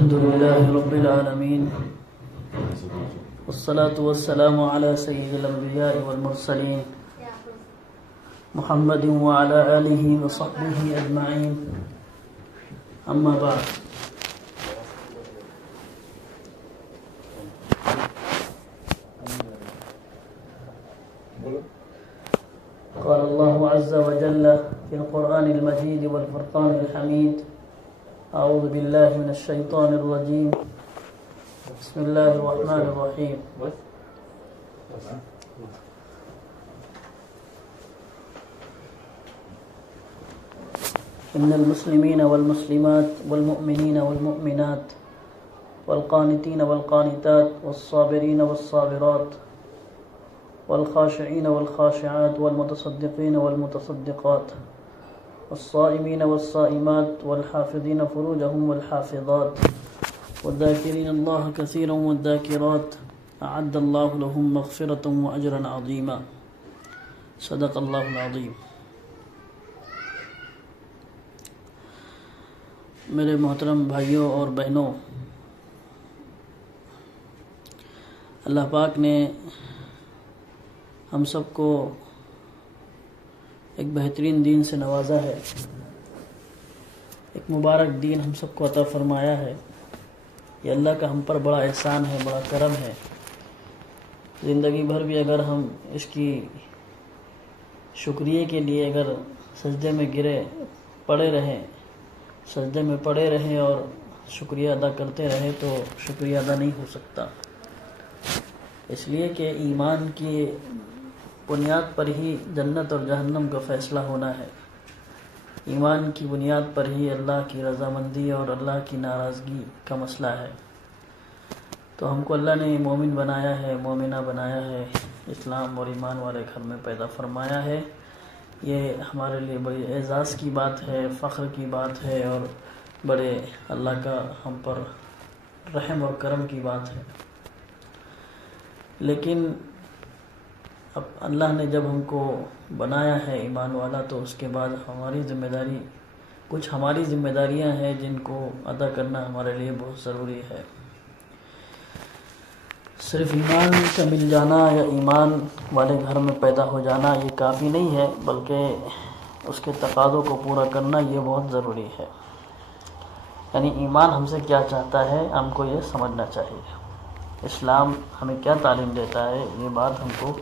الحمد لله رب العالمين والصلاة والسلام على سيد الأنبياء والمرسلين محمد وعلى آله وصحبه أجمعين أما بعد قال الله عز وجل في القرآن المجيد والفرقان الحميد أعوذ بالله من الشيطان الرجيم بسم الله الرحمن الرحيم إن المسلمين والمسلمات والمؤمنين والمؤمنات والقانتين والقانتات والصابرين والصابرات والخاشعين والخاشعات والمتصدقين والمتصدقات والصائمين والصائمات والحافظين فروجهم والحافظات والذاكرين الله كثيرا والذاكرات أعد الله لهم مغفرة وأجرا عظيما صدق الله العظيم. میرے محترم بھائیوں اور بہنوں، اللہ پاک نے ہم سب کو ایک بہترین دین سے نوازا ہے، ایک مبارک دین ہم سب کو عطا فرمایا ہے. یہ اللہ کا ہم پر بڑا احسان ہے، بڑا کرم ہے. زندگی بھر بھی اگر ہم اس کی شکریہ کے لیے اگر سجدے میں پڑے رہیں اور شکریہ ادا کرتے رہے تو شکریہ ادا نہیں ہو سکتا، اس لیے کہ ایمان کی بنیاد پر ہی جنت اور جہنم کا فیصلہ ہونا ہے. ایمان کی بنیاد پر ہی اللہ کی رضامندی اور اللہ کی ناراضگی کا مسئلہ ہے. تو ہم کو اللہ نے مومن بنایا ہے، مومنہ بنایا ہے، اسلام اور ایمان والے گھر میں پیدا فرمایا ہے. یہ ہمارے لیے بڑی اعزاز کی بات ہے، فخر کی بات ہے اور بڑے اللہ کا ہم پر رحم اور کرم کی بات ہے. لیکن اب اللہ نے جب ہم کو بنایا ہے ایمان والا تو اس کے بعد کچھ ہماری ذمہ داریاں ہیں جن کو ادا کرنا ہمارے لیے بہت ضروری ہے. صرف ایمان کا مل جانا یا ایمان والے گھر میں پیدا ہو جانا یہ کافی نہیں ہے، بلکہ اس کے تقاضوں کو پورا کرنا یہ بہت ضروری ہے. یعنی ایمان ہم سے کیا چاہتا ہے ہم کو یہ سمجھنا چاہیے. اسلام ہمیں کیا تعلیم دیتا ہے یہ بات ہم کو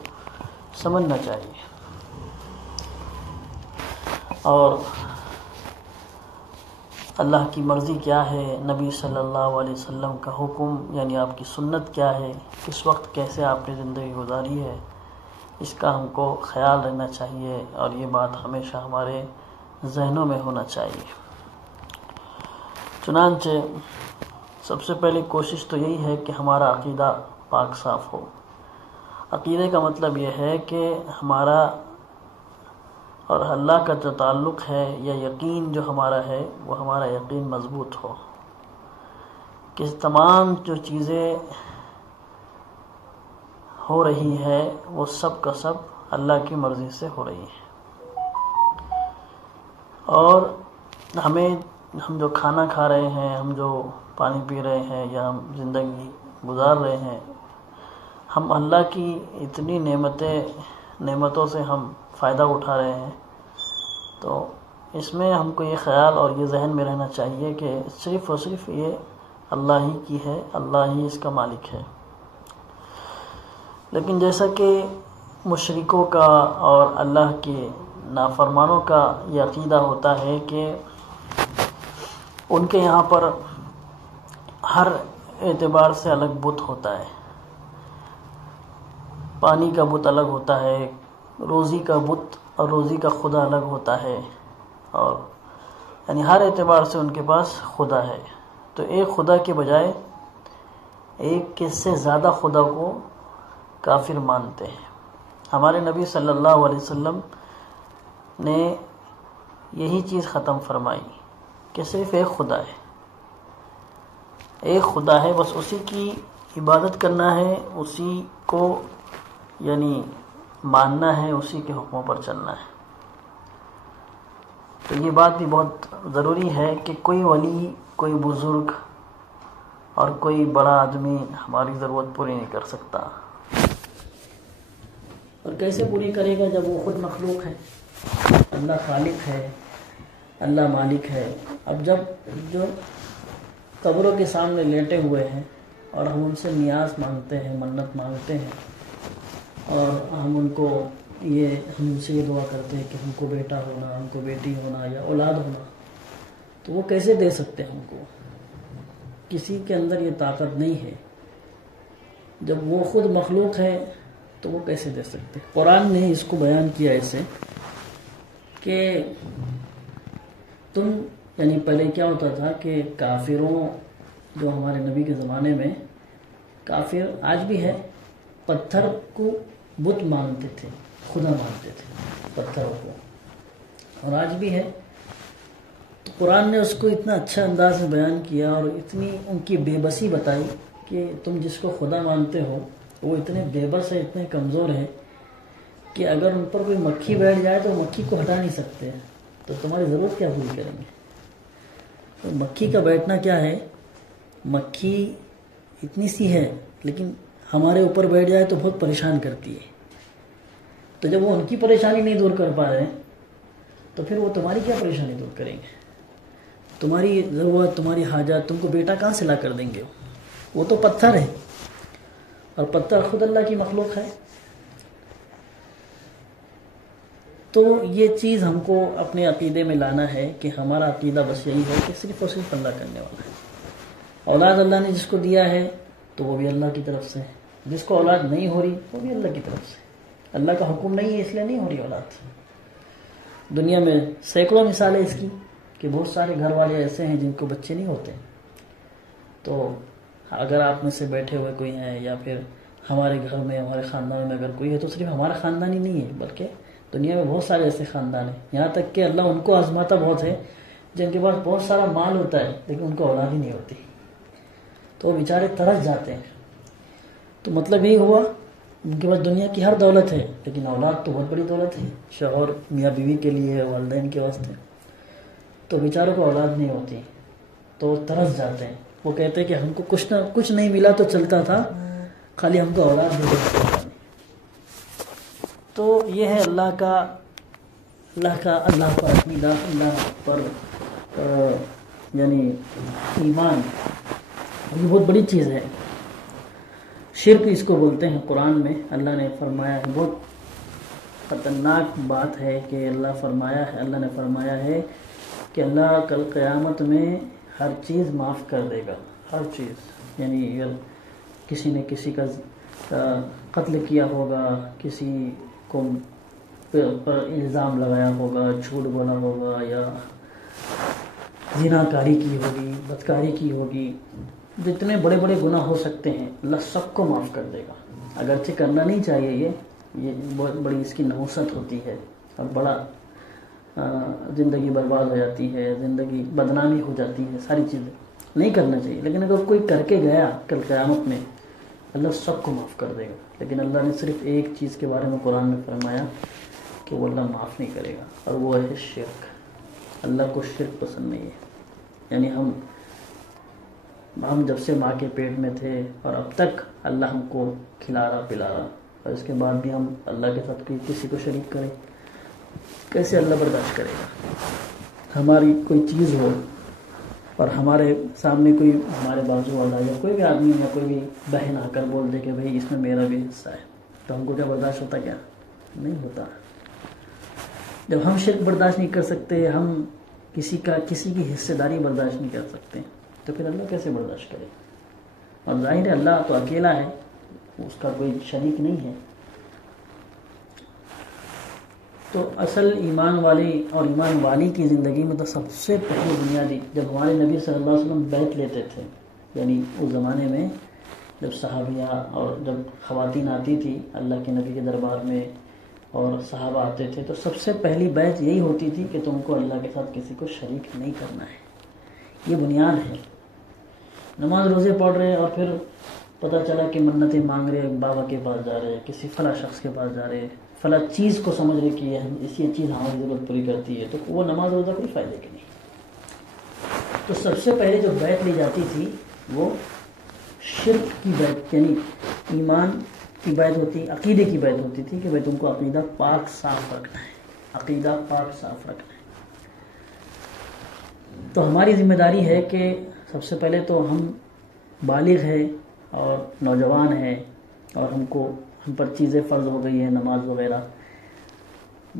سمجھنا چاہیے. اور اللہ کی مرضی کیا ہے، نبی صلی اللہ علیہ وسلم کا حکم یعنی آپ کی سنت کیا ہے، کس وقت کیسے آپ نے زندگی گزاری ہے، اس کا ہم کو خیال رہنا چاہیے اور یہ بات ہمیشہ ہمارے ذہنوں میں ہونا چاہیے. چنانچہ سب سے پہلی کوشش تو یہی ہے کہ ہمارا عقیدہ پاک صاف ہو. عقیدے کا مطلب یہ ہے کہ ہمارا اور اللہ کا جو تعلق ہے یا یقین جو ہمارا ہے وہ ہمارا یقین مضبوط ہو کہ تمام جو چیزیں ہو رہی ہے وہ سب کا سب اللہ کی مرضی سے ہو رہی ہے. اور ہم جو کھانا کھا رہے ہیں، ہم جو پانی پی رہے ہیں یا ہم زندگی گزار رہے ہیں، ہم اللہ کی اتنی نعمتوں سے ہم فائدہ اٹھا رہے ہیں. تو اس میں ہم کو یہ خیال اور یہ ذہن میں رہنا چاہیے کہ صرف اور صرف یہ اللہ ہی کی ہے، اللہ ہی اس کا مالک ہے. لیکن جیسا کہ مشرکوں کا اور اللہ کے نافرمانوں کا یہ عقیدہ ہوتا ہے کہ ان کے یہاں پر ہر اعتبار سے الگ بت ہوتا ہے. پانی کا بت الگ ہوتا ہے، روزی کا بت اور روزی کا خدا الگ ہوتا ہے، اور یعنی ہر اعتبار سے ان کے پاس خدا ہے. تو ایک خدا کے بجائے ایک سے زیادہ خدا کو کافر مانتے ہیں. ہمارے نبی صلی اللہ علیہ وسلم نے یہی چیز ختم فرمائی کہ صرف ایک خدا ہے، ایک خدا ہے، بس اسی کی عبادت کرنا ہے، اسی کو یعنی ماننا ہے، اسی کے حکموں پر چلنا ہے. تو یہ بات بھی بہت ضروری ہے کہ کوئی ولی، کوئی بزرگ اور کوئی بڑا آدمی ہماری ضرورت پوری نہیں کر سکتا. اور کیسے پوری کرے گا جب وہ خود مخلوق ہے؟ اللہ خالق ہے، اللہ مالک ہے. اب جب جو قبروں کے سامنے لیٹے ہوئے ہیں اور ہم ان سے نیاز مانگتے ہیں، منت مانگتے ہیں، اور ہم ان سے یہ دعا کرتے ہیں کہ ہم کو بیٹا ہونا، ہم کو بیٹی ہونا یا اولاد ہونا، تو وہ کیسے دے سکتے ہیں ہم کو؟ کسی کے اندر یہ طاقت نہیں ہے. جب وہ خود مخلوق ہے تو وہ کیسے دے سکتے؟ قرآن نے اس کو بیان کیا ایسے کہ تم، یعنی پہلے کیا ہوتا تھا کہ کافروں، جو ہمارے نبی کے زمانے میں کافر آج بھی ہے، پتھر کو بت مانتے تھے، خدا مانتے تھے پتھروں کو، اور آج بھی ہے. تو قرآن نے اس کو اتنا اچھا انداز میں بیان کیا اور اتنی ان کی بے بسی بتائی کہ تم جس کو خدا مانتے ہو وہ اتنے بے بس ہے، اتنے کمزور ہیں کہ اگر ان پر کوئی مکھی بیٹھ جائے تو مکھی کو ہٹا نہیں سکتے، تو تمہاری ضرورت کیا پوری کریں گے؟ تو مکھی کا بیٹھنا کیا ہے؟ مکھی اتنی سی ہے لیکن ہمارے اوپر بیٹھ جائے تو بہت پریشان کرتی ہے. تو جب وہ ان کی پریشانی نہیں دور کر پا رہے تو پھر وہ تمہاری کیا پریشانی دور کریں گے؟ تمہاری ضرورت، تمہاری حاجت، تم کو بیٹا کہاں سے لا کر دیں گے؟ وہ تو پتھر ہے، اور پتھر خود اللہ کی مخلوق ہے. تو یہ چیز ہم کو اپنے عقیدے میں لانا ہے کہ ہمارا عقیدہ بس یہی ہے کہ صرف اور صرف اللہ کرنے والا ہے. اولاد اللہ نے جس کو دیا ہے تو وہ بھی اللہ کی طرف سے ہے، جس کو اولاد نہیں ہو رہی وہ بھی اللہ کی طرف سے. اللہ کا حکم نہیں ہے اس لیے نہیں ہو رہی اولاد. دنیا میں سینکڑوں مثالیں اس کی کہ بہت سارے گھر والے ایسے ہیں جن کو بچے نہیں ہوتے. تو اگر آپ میں سے بیٹھے ہوئے کوئی ہیں یا پھر ہمارے گھر میں، ہمارے خاندان میں اگر کوئی ہے تو صرف ہمارا خاندان ہی نہیں ہے، بلکہ دنیا میں بہت سارے ایسے خاندان ہیں. یہاں تک کہ اللہ ان کو آزماتا بہت ہے جن کے پاس بہت سارا مال ہوتا ہے لیکن ان کو اولاد ہی نہیں ہوتی، تو وہ بیچارے ترس جاتے ہیں. تو مطلب یہی ہوا ان کے پاس دنیا کی ہر دولت ہے لیکن اولاد تو بہت بڑی دولت ہے، شوہر میاں بیوی کے لیے، والدین کے واسطے، تو بیچاروں کو اولاد نہیں ہوتی تو ترس جاتے ہیں. وہ کہتے ہیں کہ ہم کو کچھ نہیں ملا تو چلتا تھا، خالی ہم کو اولاد بھی نہیں. تو یہ ہے اللہ پر عقیدہ، اللہ پر یعنی ایمان. یہ بہت بڑی چیز ہے. شرک اس کو بولتے ہیں. قرآن میں اللہ نے فرمایا ہے، بہت خطرناک بات ہے کہ اللہ نے فرمایا ہے کہ اللہ کل قیامت میں ہر چیز معاف کر دے گا، ہر چیز. یعنی اگر کسی نے کسی کا قتل کیا ہوگا، کسی کو پر الزام لگایا ہوگا، جھوٹ بولا ہوگا، یا زناکاری کی ہوگی، بدکاری کی ہوگی، جتنے بڑے بڑے گناہ ہو سکتے ہیں اللہ سب کو معاف کر دے گا. اگرچہ کرنا نہیں چاہیے، یہ بہت بڑی اس کی نحوست ہوتی ہے اور بڑا زندگی برباد ہو جاتی ہے، زندگی بدنامی ہو جاتی ہے، ساری چیزیں نہیں کرنا چاہیے. لیکن اگر کوئی کر کے گیا کل قیامت میں اللہ سب کو معاف کر دے گا. لیکن اللہ نے صرف ایک چیز کے بارے میں قرآن میں فرمایا کہ وہ اللہ معاف نہیں کرے گا، اور وہ ہے شرک. اللہ کو شرک پسند نہیں ہے. یعنی ہم جب سے ماں کے پیٹ میں تھے اور اب تک اللہ ہم کو کھلا رہا پلا رہا، اور اس کے بعد بھی ہم اللہ کے ساتھ کسی کو شریک کریں، کیسے اللہ برداشت کرے گا؟ ہماری کوئی چیز ہو اور ہمارے سامنے کوئی ہمارے بازو والا یا کوئی بھی آدمی یا کوئی بھی بہن آ کر بول دے کہ بھائی اس میں میرا بھی حصہ ہے، تو ہم کو کیا برداشت ہوتا؟ کیا نہیں ہوتا. جب ہم شرک برداشت نہیں کر سکتے، ہم کسی کی حصے داری برداشت نہیں کر سکتے، تو پھر اللہ کیسے برداشت کرے؟ اور ظاہر ہے اللہ تو اکیلا ہے، اس کا کوئی شریک نہیں ہے. تو اصل ایمان والی اور ایمان والی کی زندگی میں تو سب سے پہلی بنیادی، جب ہمارے نبی صلی اللہ علیہ وسلم بیعت لیتے تھے، یعنی اس زمانے میں جب صحابیہ اور جب خواتین آتی تھی اللہ کے نبی کے دربار میں اور صحابہ آتے تھے، تو سب سے پہلی بیعت یہی ہوتی تھی کہ تم کو اللہ کے ساتھ کسی کو شریک نہیں کرنا ہے. یہ بنیاد ہے. نماز روزے پڑھ رہے اور پھر پتہ چلا کہ منتیں مانگ رہے، بابا کے پاس جا رہے، کسی فلاں شخص کے پاس جا رہے، فلاں چیز کو سمجھ رہے کہ یہ چیز ہماری ضرورت پوری کرتی ہے، تو وہ نماز روزہ کوئی فائدے کی نہیں. تو سب سے پہلے جو بیعت لی جاتی تھی وہ شرک کی بیعت یعنی ایمان کی بیعت ہوتی، عقیدے کی بیعت ہوتی تھی کہ بھائی تم کو عقیدہ پاک صاف رکھنا ہے، عقیدہ پاک صاف رکھنا ہے۔ تو ہماری ذمہ داری ہے کہ سب سے پہلے تو ہم بالغ ہیں اور نوجوان ہیں اور ہم پر چیزیں فرض ہو گئی ہیں، نماز وغیرہ،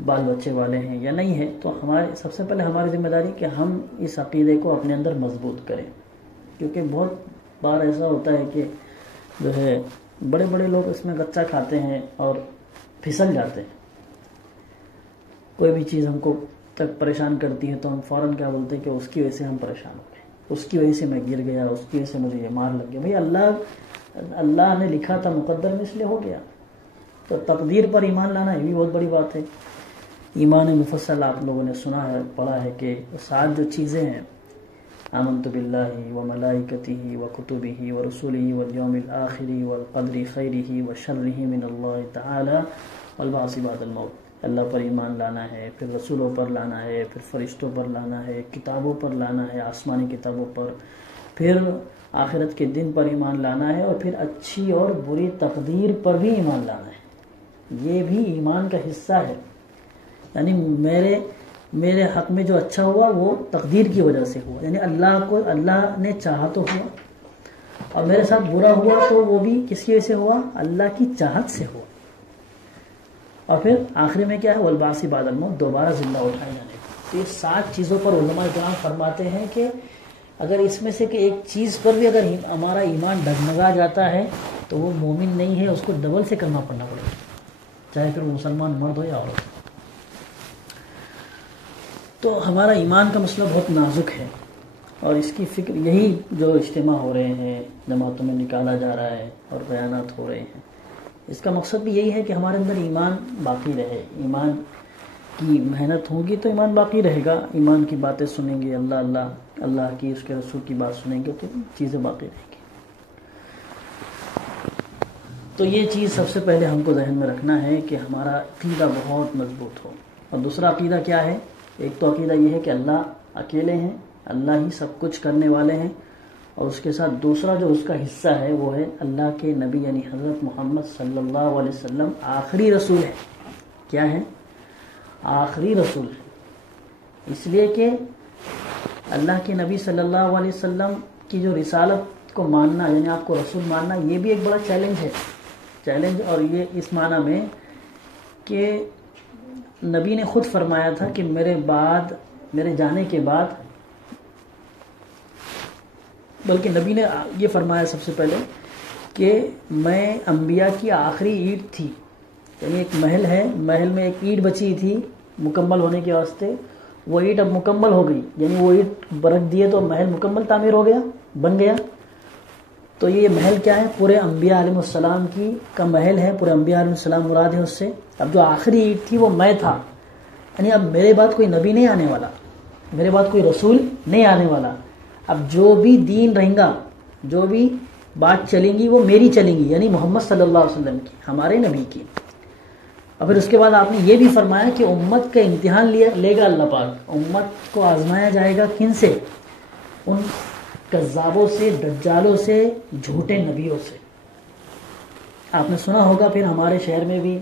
بال بچے والے ہیں یا نہیں ہے، تو سب سے پہلے ہماری ذمہ داری کہ ہم اس عقیدے کو اپنے اندر مضبوط کریں، کیونکہ بہت بار ایسا ہوتا ہے کہ جو ہے بڑے بڑے لوگ اس میں گچا کھاتے ہیں اور پھسل جاتے ہیں۔ کوئی بھی چیز ہم کو تک پریشان کرتی ہے تو ہم فوراً کیا بولتے ہیں کہ اس کی وجہ سے ہم پریشان ہو گئے، اس کی وجہ سے میں گر گیا، اس کی وجہ سے مجھے یہ مار لگ گیا۔ بھئی اللہ نے لکھا تھا، مقدر میں، اس لیے ہو گیا۔ تو تقدیر پر ایمان لانا یہ بھی بہت بڑی بات ہے۔ ایمان مفصل آپ لوگوں نے سنا ہے، پڑھا ہے کہ 7 جو چیزیں ہیں، آمنت باللہ وملائکتہ وکتبہ ورسلہ والیوم الآخر والقدر خیرہ وشرہ من اللہ تعالی والبعث بعد الموت۔ اللہ پر ایمان لانا ہے، پھر رسولوں پر لانا ہے، پھر فرشتوں پر لانا ہے، کتابوں پر لانا ہے، آسمانی کتابوں پر، پھر آخرت کے دن پر ایمان لانا ہے، اور پھر اچھی اور بری تقدیر پر بھی ایمان لانا ہے۔ یہ بھی ایمان کا حصہ ہے، یعنی میرے حق میں جو اچھا ہوا وہ تقدیر کی وجہ سے ہوا، یعنی اللہ نے چاہا تو ہوا، اور میرے ساتھ برا ہوا تو وہ بھی کس کی وجہ سے ہوا؟ اللہ کی چاہت سے ہوا۔ اور پھر آخری میں کیا ہے؟ والبعث بعد الموت، دوبارہ زندہ اٹھائے جانے کا۔ تو یہ 7 چیزوں پر علماء کرام فرماتے ہیں کہ اگر اس میں سے کہ ایک چیز پر بھی اگر ہمارا ایمان ڈگمگا جاتا ہے تو وہ مومن نہیں ہے، اس کو ڈبل سے کرنا پڑنا پڑے گا، چاہے پھر مسلمان مرد ہو یا عورت۔ تو ہمارا ایمان کا مسئلہ بہت نازک ہے، اور اس کی فکر یہی جو اجتماع ہو رہے ہیں، جماعتوں میں نکالا جا رہا ہے اور بیانات ہو رہے ہیں، اس کا مقصد بھی یہی ہے کہ ہمارے اندر ایمان باقی رہے۔ ایمان کی محنت ہوگی تو ایمان باقی رہے گا، ایمان کی باتیں سنیں گے، اللہ کی، اس کے رسول کی بات سنیں گے تو چیزیں باقی رہیں گی۔ تو یہ چیز سب سے پہلے ہم کو ذہن میں رکھنا ہے کہ ہمارا عقیدہ بہت مضبوط ہو۔ اور دوسرا عقیدہ کیا ہے؟ ایک تو عقیدہ یہ ہے کہ اللہ اکیلے ہیں، اللہ ہی سب کچھ کرنے والے ہیں، اور اس کے ساتھ دوسرا جو اس کا حصہ ہے وہ ہے اللہ کے نبی یعنی حضرت محمد صلی اللہ علیہ وسلم آخری رسول ہے۔ کیا ہے؟ آخری رسول ہے، اس لیے کہ اللہ کے نبی صلی اللہ علیہ وسلم کی جو رسالت کو ماننا، یعنی آپ کو رسول ماننا، یہ بھی ایک بڑا چیلنج ہے۔ اور یہ اس معنی میں کہ نبی نے خود فرمایا تھا کہ میرے جانے کے بعد، بلکہ نبی نے یہ فرمایا سب سے پہلے کہ میں انبیاء کی آخری اینٹ تھی، یعنی ایک محل ہے، محل میں ایک اینٹ بچی تھی مکمل ہونے کے واسطے، وہ اینٹ اب مکمل ہو گئی، یعنی وہ اینٹ برک دیے تو محل مکمل تعمیر ہو گیا، بن گیا۔ تو یہ محل کیا ہے؟ پورے انبیاء علیہ السلام کا محل ہے، پورے انبیاء علیہ السلام مراد ہے اس سے۔ اب جو آخری اینٹ تھی وہ میں تھا، یعنی اب میرے بعد کوئی نبی نہیں آنے والا، میرے بعد کوئی رسول نہیں آنے والا۔ اب جو بھی دین رہیں گا، جو بھی بات چلیں گی وہ میری چلیں گی، یعنی محمد صلی اللہ علیہ وسلم کی، ہمارے نبی کی۔ اور پھر اس کے بعد آپ نے یہ بھی فرمایا کہ امت کا امتحان لے گا اللہ پاک، امت کو آزمایا جائے گا کن سے؟ ان کذابوں سے، دجالوں سے، جھوٹے نبیوں سے۔ آپ نے سنا ہوگا پھر ہمارے شہر میں بھی،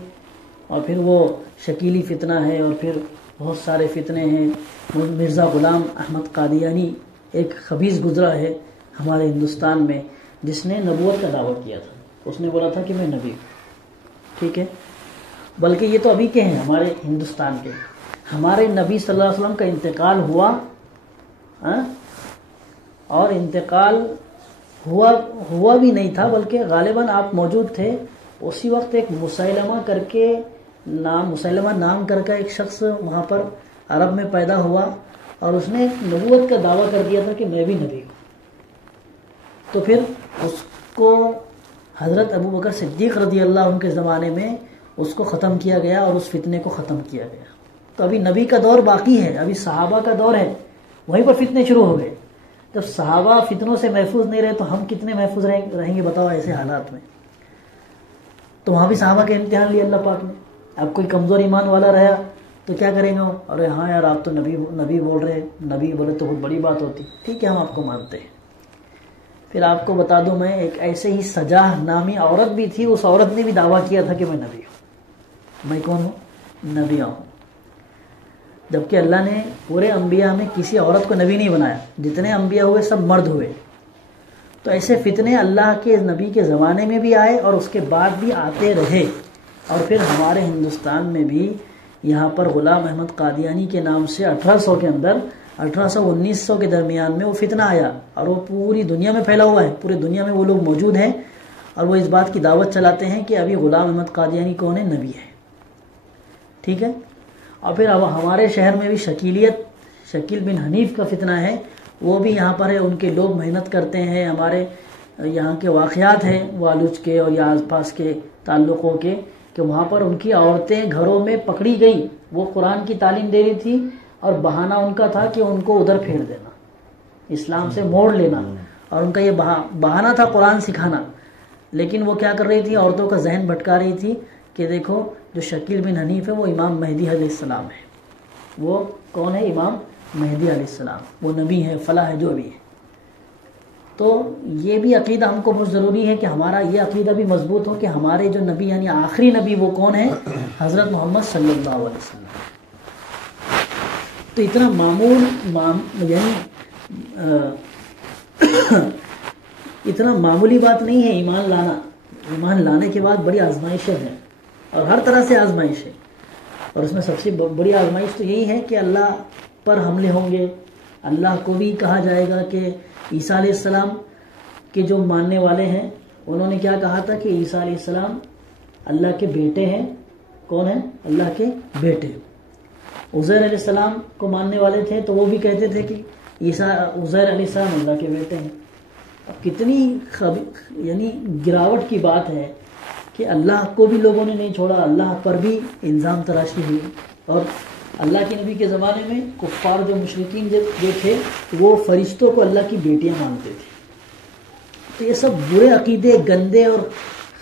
اور پھر وہ شکیلی فتنہ ہے، اور پھر بہت سارے فتنے ہیں۔ مرزا غلام احمد قادیانی ایک خبیث گزرا ہے ہمارے ہندوستان میں، جس نے نبوت کا دعویٰ کیا تھا، اس نے بولا تھا کہ میں نبی ہوں، ٹھیک ہے؟ بلکہ یہ تو ابھی کے ہیں ہمارے ہندوستان کے، ہمارے نبی صلی اللہ علیہ وسلم کا انتقال ہوا، اور انتقال ہوا بھی نہیں تھا، بلکہ غالباً آپ موجود تھے اسی وقت۔ ایک مسیلمہ نام کر کے ایک شخص وہاں پر عرب میں پیدا ہوا، اور اس نے نبوت کا دعویٰ کر دیا تھا کہ میں بھی نبی ہوں۔ تو پھر اس کو حضرت ابو بکر صدیق رضی اللہ عنہ کے زمانے میں اس کو ختم کیا گیا، اور اس فتنے کو ختم کیا گیا۔ تو ابھی نبی کا دور باقی ہے، ابھی صحابہ کا دور ہے، وہیں پر فتنے شروع ہو گئے۔ جب صحابہ فتنوں سے محفوظ نہیں رہے تو ہم کتنے محفوظ رہیں گے بتاؤ ایسے حالات میں؟ تو وہاں بھی صحابہ کے امتحان لیا اللہ پاک نے۔ اب کوئی کمزور ایمان والا رہا تو کیا کریں گے؟ ارے ہاں یار، آپ تو نبی بول رہے، نبی بولے تو بہت بڑی بات ہوتی، ٹھیک ہے ہم آپ کو مانتے ہیں، پھر آپ کو بتا دوں میں، ایک ایسے ہی سجاہ نامی عورت بھی تھی، اس عورت نے بھی دعویٰ کیا تھا کہ میں نبی ہوں۔ میں کون ہوں؟ نبی ہوں۔ جبکہ اللہ نے پورے انبیاء میں کسی عورت کو نبی نہیں بنایا، جتنے انبیاء ہوئے سب مرد ہوئے۔ تو ایسے فتنے اللہ کے نبی کے زمانے میں بھی آئے اور اس کے بعد بھی آتے رہے، اور پھر ہمارے ہندوستان میں بھی یہاں پر غلام احمد قادیانی کے نام سے 1800 کے اندر 1800-1900 کے درمیان میں وہ فتنہ آیا، اور وہ پوری دنیا میں پھیلا ہوا ہے۔ پورے دنیا میں وہ لوگ موجود ہیں اور وہ اس بات کی دعوت چلاتے ہیں کہ ابھی غلام احمد قادیانی کون ہے؟ نبی ہے۔ ٹھیک ہے۔ اور پھر اب ہمارے شہر میں بھی شکیل بن حنیف کا فتنہ ہے، وہ بھی یہاں پر ہے۔ ان کے لوگ محنت کرتے ہیں، ہمارے یہاں کے واقعات ہیں والوچ کے اور یا آس پاس کے تعلقوں کے، کہ وہاں پر ان کی عورتیں گھروں میں پکڑی گئی، وہ قرآن کی تعلیم دے رہی تھی اور بہانہ ان کا تھا کہ ان کو ادھر پھیر دینا، اسلام سے موڑ لینا، اور ان کا یہ بہانہ تھا قرآن سکھانا۔ لیکن وہ کیا کر رہی تھی؟ عورتوں کا ذہن بھٹکا رہی تھی کہ دیکھو جو شکیل بن حنیف ہے وہ امام مہدی علیہ السلام ہے۔ وہ کون ہے؟ امام مہدی علیہ السلام، وہ نبی ہے، فلاں ہے، جو بھی ہے۔ تو یہ بھی عقیدہ ہم کو بہت ضروری ہے کہ ہمارا یہ عقیدہ بھی مضبوط ہو کہ ہمارے جو نبی یعنی آخری نبی وہ کون ہے؟ حضرت محمد صلی اللہ علیہ وسلم۔ تو اتنا یعنی اتنا معمولی بات نہیں ہے ایمان لانا۔ ایمان لانے کے بعد بڑی آزمائشیں ہیں، اور ہر طرح سے آزمائش ہے، اور اس میں سب سے بڑی آزمائش تو یہی ہے کہ اللہ پر حملے ہوں گے۔ اللہ کو بھی کہا جائے گا کہ عیسیٰ علیہ السلام کے جو ماننے والے ہیں انہوں نے کیا کہا تھا کہ عیسیٰ علیہ السلام اللہ کے بیٹے ہیں۔ کون ہیں؟ اللہ کے بیٹے۔ عزیر علیہ السلام کو ماننے والے تھے تو وہ بھی کہتے تھے کہ عزیر علیہ السلام اللہ کے بیٹے ہیں۔ اب کتنی یعنی گراوٹ کی بات ہے کہ اللہ کو بھی لوگوں نے نہیں چھوڑا، اللہ پر بھی الزام تراشی ہوئی۔ اور اللہ کے نبی کے زمانے میں کفار جو مشرکین جو تھے وہ فرشتوں کو اللہ کی بیٹیاں مانتے تھے۔ تو یہ سب برے عقیدے، گندے اور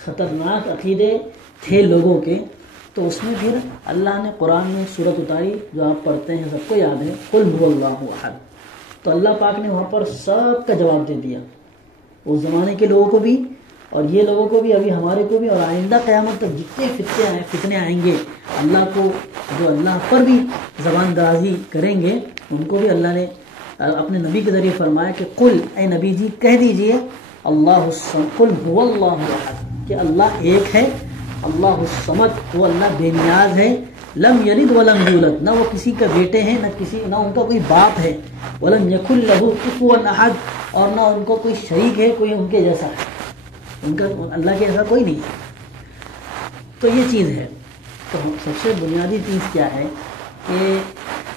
خطرناک عقیدے تھے لوگوں کے۔ تو اس میں پھر اللہ نے قرآن میں صورت اتاری جو آپ پڑھتے ہیں، سب کو یاد ہے، قل هو اللہ احد۔ تو اللہ پاک نے وہاں پر سب کا جواب دے دیا، اس زمانے کے لوگوں کو بھی اور یہ لوگوں کو بھی، ابھی ہمارے کو بھی، اور آئندہ قیامت تک جتنے فتنے آئیں گے، اللہ کو جو اللہ پر بھی زبان درازی کریں گے ان کو بھی اللہ نے اپنے نبی کے ذریعے فرمایا کہ قل، اے نبی جی کہہ دیجئے، اللہ الصمد، قل هو اللہ احد، کہ اللہ ایک ہے، اللہ الصمد، وہ اللہ بے نیاز ہے، لم یلد ولم یولد، نہ وہ کسی کا بیٹے ہیں، نہ ان کا کوئی باپ ہے، ولم یکن لہ کفوا احد، اور نہ ان کو کوئی شریک ہے، کوئی ان کے جیسا ہے، ان کا اللہ کے ایسا کوئی نہیں ہے۔ تو یہ چیز ہے۔ تو سب سے بنیادی چیز کیا ہے کہ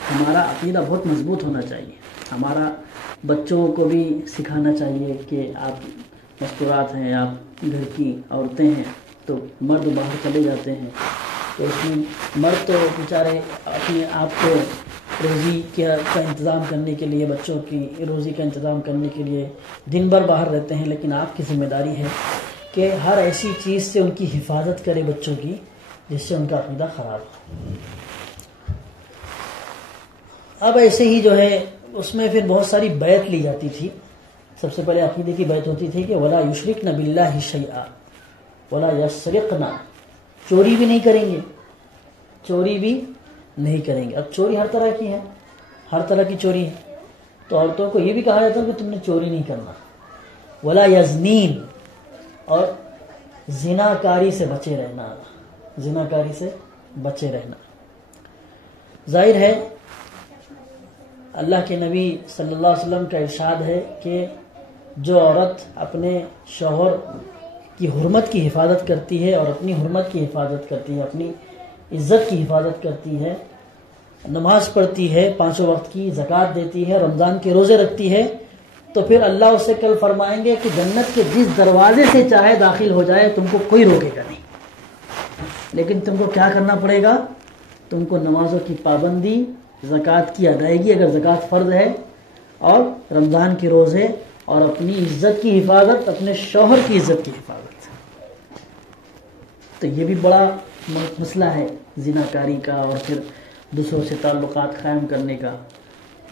ہمارا عقیدہ بہت مضبوط ہونا چاہیے۔ ہمارا بچوں کو بھی سکھانا چاہیے کہ آپ مستورات ہیں، آپ گھر کی عورتیں ہیں، تو مرد باہر چلے جاتے ہیں، تو اس میں مرد تو بیچارے اپنے آپ کو روزی کا انتظام کرنے کے لیے، بچوں کی روزی کا انتظام کرنے کے لیے دن بھر باہر رہتے ہیں، لیکن آپ کی ذمہ داری ہے کہ ہر ایسی چیز سے ان کی حفاظت کرے بچوں کی جس سے ان کا عقیدہ خراب ہو۔ اب ایسے ہی جو ہے اس میں پھر بہت ساری بیعت لی جاتی تھی۔ سب سے پہلے عقیدے کی بیعت ہوتی تھی کہ وَلَا يُشْرِكْنَ بِاللَّهِ شَيْئًا وَلَا يَسْرِقْنَ، چوری بھی نہیں کریں گے، چوری بھی نہیں کریں گے۔ اب چوری ہر طرح کی ہے، ہر طرح کی چوری ہے، تو عورتوں کو یہ بھی کہا جاتا ہے کہ تم نے چوری نہیں کرنا۔ وَلَا يَزْنِينَ، اور زنا کاری سے بچے رہنا، زنا کاری سے بچے رہنا۔ ظاہر ہے اللہ کے نبی صلی اللہ علیہ وسلم کا ارشاد ہے کہ جو عورت اپنے شوہر کی حرمت کی حفاظت کرتی ہے اور اپنی حرمت کی حفاظت کرتی ہے، اپنی عزت کی حفاظت کرتی ہے، نماز پڑھتی ہے، 5 وقت کی زکوٰۃ دیتی ہے، رمضان کے روزے رکھتی ہے، تو پھر اللہ اسے کل فرمائیں گے کہ جنت کے جس دروازے سے چاہے داخل ہو جائے، تم کو کوئی روکے گا نہیں، لیکن تم کو کیا کرنا پڑے گا؟ تم کو نمازوں کی پابندی، زکوٰۃ کی ادائیگی اگر زکوٰۃ فرض ہے، اور رمضان کے روزے، اور اپنی عزت کی حفاظت، اپنے شوہر کی عزت کی حفاظت۔ تو یہ بھی بڑا مسئلہ ہے زنا کاری کا، اور پھر دوسروں سے تعلقات قائم کرنے کا۔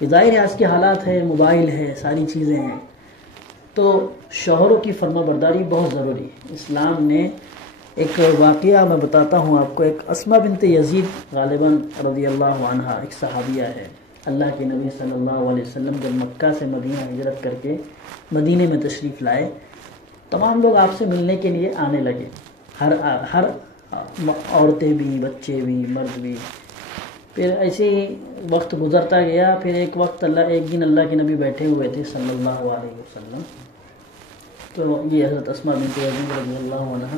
ظاہر ہے آج کے حالات ہے، موبائل ہے، ساری چیزیں ہیں، تو شوہروں کی فرما برداری بہت ضروری ہے۔ اسلام نے ایک واقعہ میں بتاتا ہوں آپ کو، ایک اسماء بنت یزید غالباً رضی اللہ عنہا ایک صحابیہ ہے۔ اللہ کے نبی صلی اللہ علیہ وسلم جب مکہ سے مدینہ ہجرت کر کے مدینے میں تشریف لائے، تمام لوگ آپ سے ملنے کے لیے آنے لگے، ہر عورتیں بھی، بچے بھی، مرد بھی۔ پھر ایسے ہی وقت گزرتا گیا، پھر ایک دن اللہ کے نبی بیٹھے ہوئے تھے صلی اللہ علیہ وسلم، تو یہ حضرت اسماء بنت یزید رضی اللہ عنہ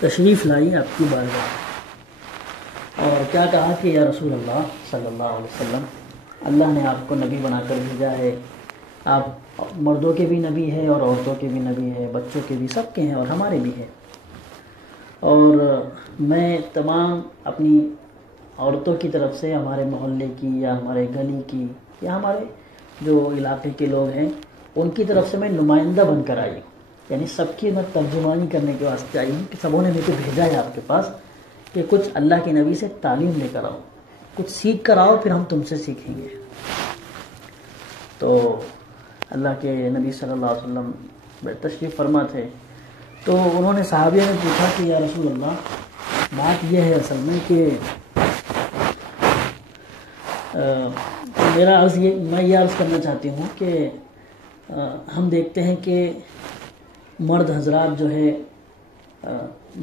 تشریف لائی آپ کی بارگاہ، اور کیا کہا کہ یا رسول اللہ صلی اللہ علیہ وسلم، اللہ نے آپ کو نبی بنا کر بھیجا ہے، آپ مردوں کے بھی نبی ہے اور عورتوں کے بھی نبی ہے، بچوں کے بھی، سب کے ہیں اور ہمارے بھی ہیں، اور میں تمام اپنی عورتوں کی طرف سے، ہمارے محلے کی یا ہمارے گلی کی یا ہمارے جو علاقے کے لوگ ہیں ان کی طرف سے میں نمائندہ بن کر آئی ہوں، یعنی سب کی میں ترجمانی کرنے کے واسطے آئی ہوں کہ سبوں نے مجھے بھیجا ہے آپ کے پاس کہ کچھ اللہ کے نبی سے تعلیم لے کر آؤ، کچھ سیکھ کر آؤ، پھر ہم تم سے سیکھیں گے۔ تو اللہ کے نبی صلی اللہ علیہ وسلم تشریف فرما تھے، تو انہوں نے صحابیہ نے پوچھا کہ یا رسول اللہ، بات یہ ہے اصل میں کہ میں یہ عرض کرنا چاہتی ہوں کہ ہم دیکھتے ہیں کہ مرد حضرات جو ہے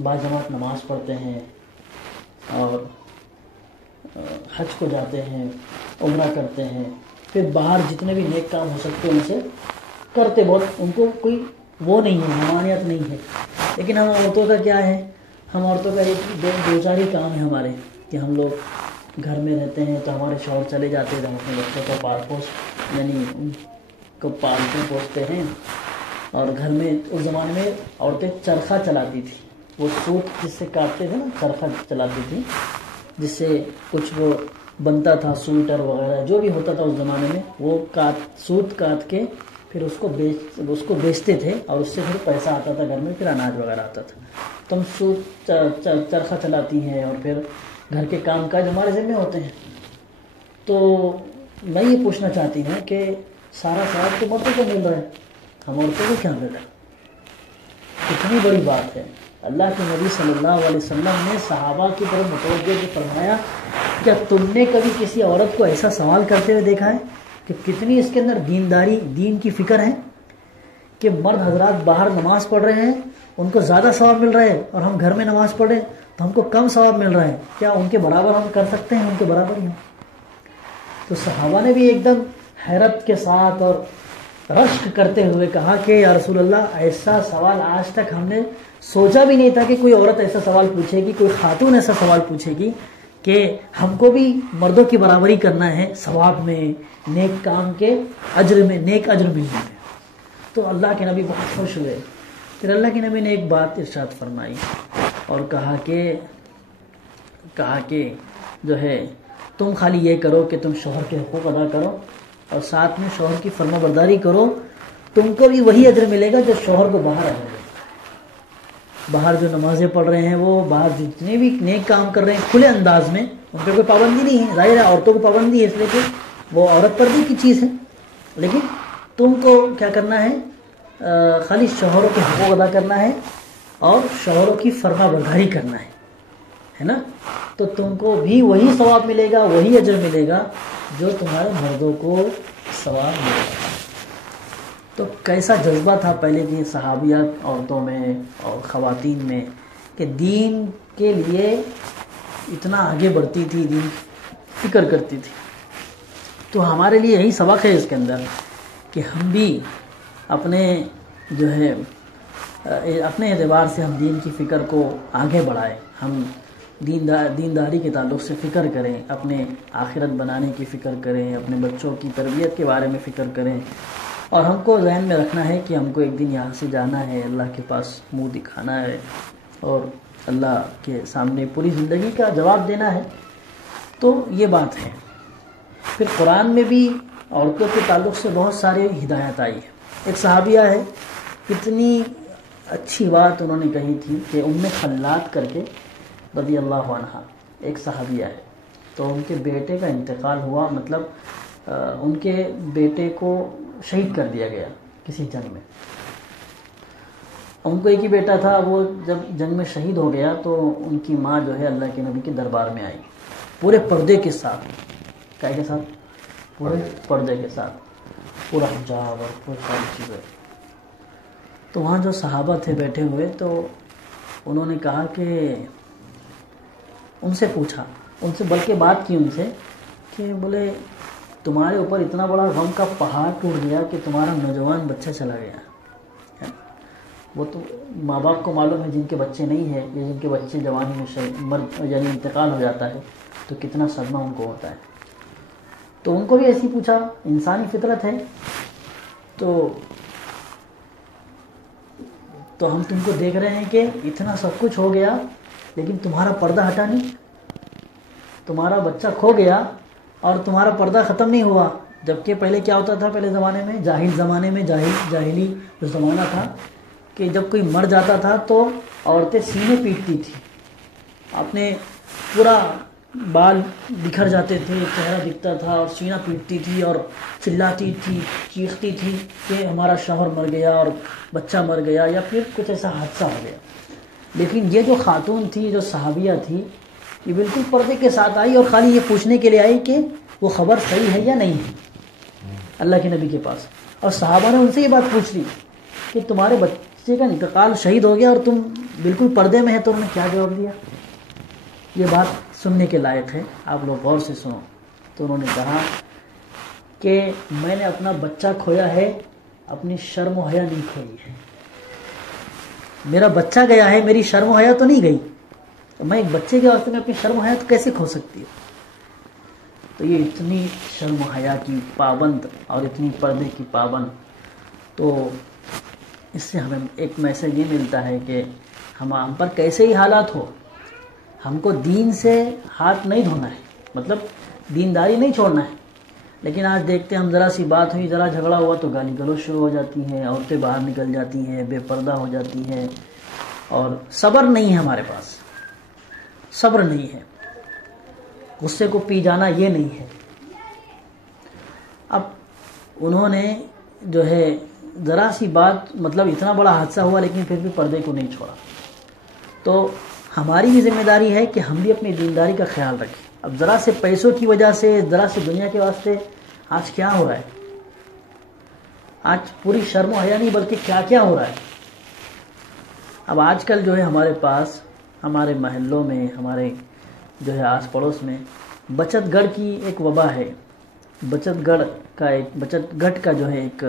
باجماعت نماز پڑھتے ہیں اور حج کو جاتے ہیں، عمرہ کرتے ہیں، پھر باہر جتنے بھی نیک کام ہو سکتے ہیں ان سے کرتے، بہت ان کو کوئی وہ نہیں ہے، ممانعت نہیں ہے۔ لیکن ہم عورتوں کا کیا ہے، ہم عورتوں کا ایک دو چار ہی کام ہے ہمارے کہ ہم لوگ گھر میں رہتے ہیں تو ہمارے شوہر چلے جاتے ہیں، ہم اپنے بچوں کو یعنی ان کو پالتے پوستے ہیں، اور گھر میں اس زمانے میں عورتیں چرخہ چلاتی تھی، وہ سوت جس سے کاٹتے تھے نا، چرخہ چلاتی تھی جس سے کچھ وہ بنتا تھا، سویٹر وغیرہ جو بھی ہوتا تھا اس زمانے میں، وہ سوت کاٹ کے پھر اس کو بیچتے تھے اور اس سے پھر پیسہ آتا تھا گھر میں، پھر اناج وغیرہ آتا تھا۔ تم سوت چرخہ چلاتی ہیں اور پھر گھر کے کام کاج ہمارے ذمہ ہوتے ہیں۔ تو میں یہ پوچھنا چاہتی ہوں کہ سارا ثواب تو مردوں کو مل رہا ہے، ہم عورتوں کو کیا مل رہا ہے؟ کتنی بڑی بات ہے۔ اللہ کے نبی صلی اللہ علیہ وسلم نے صحابہ کی طرف متوجہ کے فرمایا، کیا تم نے کبھی کسی عورت کو ایسا سوال کرتے ہوئے دیکھا ہے کہ کتنی اس کے اندر دینداری، دین کی فکر ہے، کہ مرد حضرات باہر نماز پڑھ رہے ہیں ان کو زیادہ ثواب مل رہا ہے اور ہم گھر میں نماز پڑھ رہے ہیں تو ہم کو کم ثواب مل رہا ہے، کیا ان کے برابر ہم کر سکتے ہیں؟ ان کے برابر ہی ہوں۔ تو صحابہ نے بھی ایک دم حیرت کے ساتھ اور رشک کرتے ہوئے کہا کہ یا رسول اللہ، ایسا سوال آج تک ہم نے سوچا بھی نہیں تھا کہ کوئی عورت ایسا سوال پوچھے گی، کوئی خاتون ایسا سوال پوچھے گی کہ ہم کو بھی مردوں کی برابری کرنا ہے ثواب میں، نیک کام کے اجر میں، نیک اجر ملنے میں۔ تو اللہ کے نبی بہت خوش ہوئے۔ پھر اللہ کے نبی نے ایک بات ارشاد فرمائی اور کہا کہ جو ہے تم خالی یہ کرو کہ تم شوہر کے حقوق ادا کرو اور ساتھ میں شوہر کی فرما برداری کرو، تم کو بھی وہی اجر ملے گا جو شوہر کو باہر اجر ملے گا۔ باہر جو نمازیں پڑھ رہے ہیں، وہ باہر جتنے بھی نیک کام کر رہے ہیں کھلے انداز میں، ان پہ کوئی پابندی نہیں ہے، ظاہر ہے عورتوں کو پابندی ہے اس لیے کہ وہ عورت پردے کی چیز ہے، لیکن تم کو کیا کرنا ہے، خالی شوہروں کے حقوق ادا کرنا ہے اور شوہروں کی فرما برداری کرنا ہے نا، تو تم کو بھی وہی ثواب ملے گا، وہی اجر ملے گا جو تمہارے مردوں کو ثواب ملے گا۔ تو کیسا جذبہ تھا پہلے کی صحابیات عورتوں میں اور خواتین میں کہ دین کے لیے اتنا آگے بڑھتی تھی، دین فکر کرتی تھی۔ تو ہمارے لیے یہی سبق ہے اس کے اندر کہ ہم بھی اپنے جو ہے اپنے اعتبار سے ہم دین کی فکر کو آگے بڑھائیں، ہم دینداری کے تعلق سے فکر کریں، اپنے آخرت بنانے کی فکر کریں، اپنے بچوں کی تربیت کے بارے میں فکر کریں، اور ہم کو ذہن میں رکھنا ہے کہ ہم کو ایک دن یہاں سے جانا ہے، اللہ کے پاس منہ دکھانا ہے اور اللہ کے سامنے پوری زندگی کا جواب دینا ہے۔ تو یہ بات ہے۔ پھر قرآن میں بھی عورتوں کے تعلق سے بہت سارے ہدایت آئی ہے۔ ایک صحابیہ ہے، اتنی اچھی بات انہوں نے کہی تھی کہ ام خلاد کر کے رضی اللہ عنہ ایک صحابیہ ہے، تو ان کے بیٹے کا انتقال ہوا، مطلب ان کے بیٹے کو شہید کر دیا گیا کسی جنگ میں، ان کو ایک ہی بیٹا تھا، وہ جب جنگ میں شہید ہو گیا تو ان کی ماں جو ہے اللہ کے نبی کے دربار میں آئی پورے پردے کے ساتھ. کیا کے ساتھ؟ پورے پردے کے ساتھ، پورا حجاب اور پورے ساری چیزیں. تو وہاں جو صحابہ تھے بیٹھے ہوئے تو انہوں نے کہا کہ ان سے پوچھا، ان سے بلکہ بات کی ان سے کہ بولے تمہارے اوپر اتنا بڑا غم کا پہاڑ ٹوٹ گیا کہ تمہارا نوجوان بچہ چلا گیا. وہ تو ماں باپ کو معلوم ہے جن کے بچے نہیں ہیں یا جن کے بچے جوانی میں یعنی انتقال ہو جاتا ہے تو کتنا صدمہ ان کو ہوتا ہے. تو ان کو بھی ایسے ہی پوچھا، انسانی فطرت ہے. تو ہم تم کو دیکھ رہے ہیں کہ اتنا سب کچھ ہو گیا لیکن تمہارا پردہ ہٹا نہیں، تمہارا بچہ کھو گیا اور تمہارا پردہ ختم نہیں ہوا. جبکہ پہلے کیا ہوتا تھا، پہلے زمانے میں جاہلی جو زمانہ تھا کہ جب کوئی مر جاتا تھا تو عورتیں سینے پیٹتی تھی، اپنے پورا بال بکھر جاتے تھے، چہرہ دکھتا تھا اور سینہ پیٹتی تھی اور چلاتی تھی، چیختی تھی کہ ہمارا شوہر مر گیا اور بچہ مر گیا یا پھر کچھ ایسا حادثہ ہو گیا. لیکن یہ جو خاتون تھی، جو صحابیہ تھی، یہ بالکل پردے کے ساتھ آئی اور خالی یہ پوچھنے کے لیے آئی کہ وہ خبر صحیح ہے یا نہیں ہے اللہ کے نبی کے پاس. اور صحابہ نے ان سے یہ بات پوچھ لی کہ تمہارے بچے کا انتقال، شہید ہو گیا اور تم بالکل پردے میں ہے. تو انہوں نے کیا جواب دیا؟ یہ بات سننے کے لائق ہے، آپ لوگ غور سے سنو. تو انہوں نے کہا کہ میں نے اپنا بچہ کھویا ہے، اپنی شرم و حیا نہیں کھوئی ہے. میرا بچہ گیا ہے، میری شرم و حیا تو نہیں گئی. تو میں ایک بچے کے واسطے میں اپنی شرم و حیا تو کیسے کھو سکتی ہوں؟ تو یہ اتنی شرم و حیا کی پابند اور اتنی پردے کی پابند. تو اس سے ہمیں ایک میسج یہ ملتا ہے کہ ہم پر کیسے ہی حالات ہو، ہم کو دین سے ہاتھ نہیں دھونا ہے، مطلب دینداری نہیں چھوڑنا ہے. لیکن آج دیکھتے ہیں ہم ذرا سی بات ہوئی، ذرا جھگڑا ہوا تو گالی گلوچ شروع ہو جاتی ہیں، عورتیں باہر نکل جاتی ہیں، بے پردہ ہو جاتی ہیں اور صبر نہیں ہے ہمارے پاس، صبر نہیں ہے، غصے کو پی جانا یہ نہیں ہے. اب انہوں نے جو ہے ذرا سی بات، مطلب اتنا بڑا حادثہ ہوا لیکن پھر بھی پردے کو نہیں چھوڑا. تو ہماری بھی ذمہ داری ہے کہ ہم بھی اپنی دینداری کا خیال رکھیں. اب ذرا سے پیسوں کی وجہ سے، ذرا سے دنیا کے واسطے آج کیا ہو رہا ہے، آج پوری شرم و حیا نہیں بلکہ کیا کیا ہو رہا ہے. اب آج کل جو ہے ہمارے پاس، ہمارے محلوں میں، ہمارے جو ہے آس پڑوس میں بچت گڑھ کی ایک وبا ہے. بچت گڑھ کا جو ہے ایک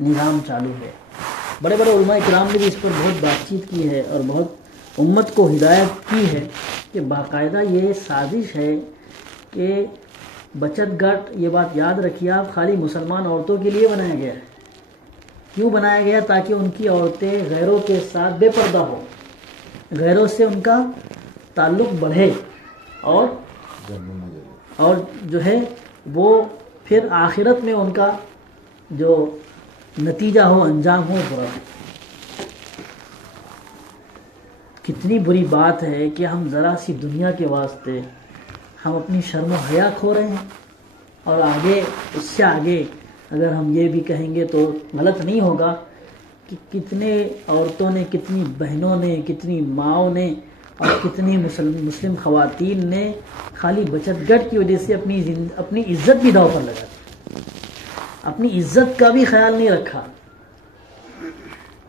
نظام چالو ہے. بڑے بڑے علماء کرام نے بھی اس پر بہت بات چیت کی ہے اور بہت امت کو ہدایت کی ہے کہ باقاعدہ یہ سازش ہے کہ بچت گڑھ، یہ بات یاد رکھیے آپ، خالی مسلمان عورتوں کے لیے بنایا گیا ہے. کیوں بنایا گیا؟ تاکہ ان کی عورتیں غیروں کے ساتھ بے پردہ ہو، غیروں سے ان کا تعلق بڑھے اور جو ہے وہ پھر آخرت میں ان کا جو نتیجہ ہو، انجام ہو، برا ہو. کتنی بری بات ہے کہ ہم ذرا سی دنیا کے واسطے ہم اپنی شرم و حیا کھو رہے ہیں. اور آگے، اس سے آگے اگر ہم یہ بھی کہیں گے تو غلط نہیں ہوگا کہ کتنے عورتوں نے، کتنی بہنوں نے، کتنی ماؤں نے اور کتنی مسلم خواتین نے خالی بچت گڑھ کی وجہ سے اپنی عزت بھی داؤ پر لگا دی، اپنی عزت کا بھی خیال نہیں رکھا.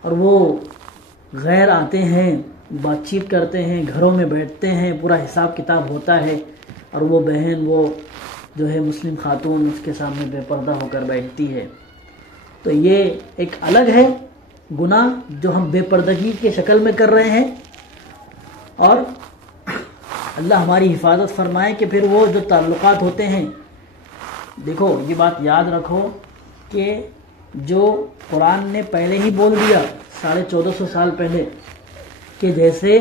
اور وہ غیر آتے ہیں، بات چیت کرتے ہیں، گھروں میں بیٹھتے ہیں، پورا حساب کتاب ہوتا ہے اور وہ بہن، وہ جو ہے مسلم خاتون اس کے سامنے بے پردہ ہو کر بیٹھتی ہے. تو یہ ایک الگ ہے گناہ جو ہم بے پردگی کے شکل میں کر رہے ہیں. اور اللہ ہماری حفاظت فرمائے کہ پھر وہ جو تعلقات ہوتے ہیں، دیکھو یہ بات یاد رکھو کہ جو قرآن نے پہلے ہی بول دیا 1450 سال پہلے کہ جیسے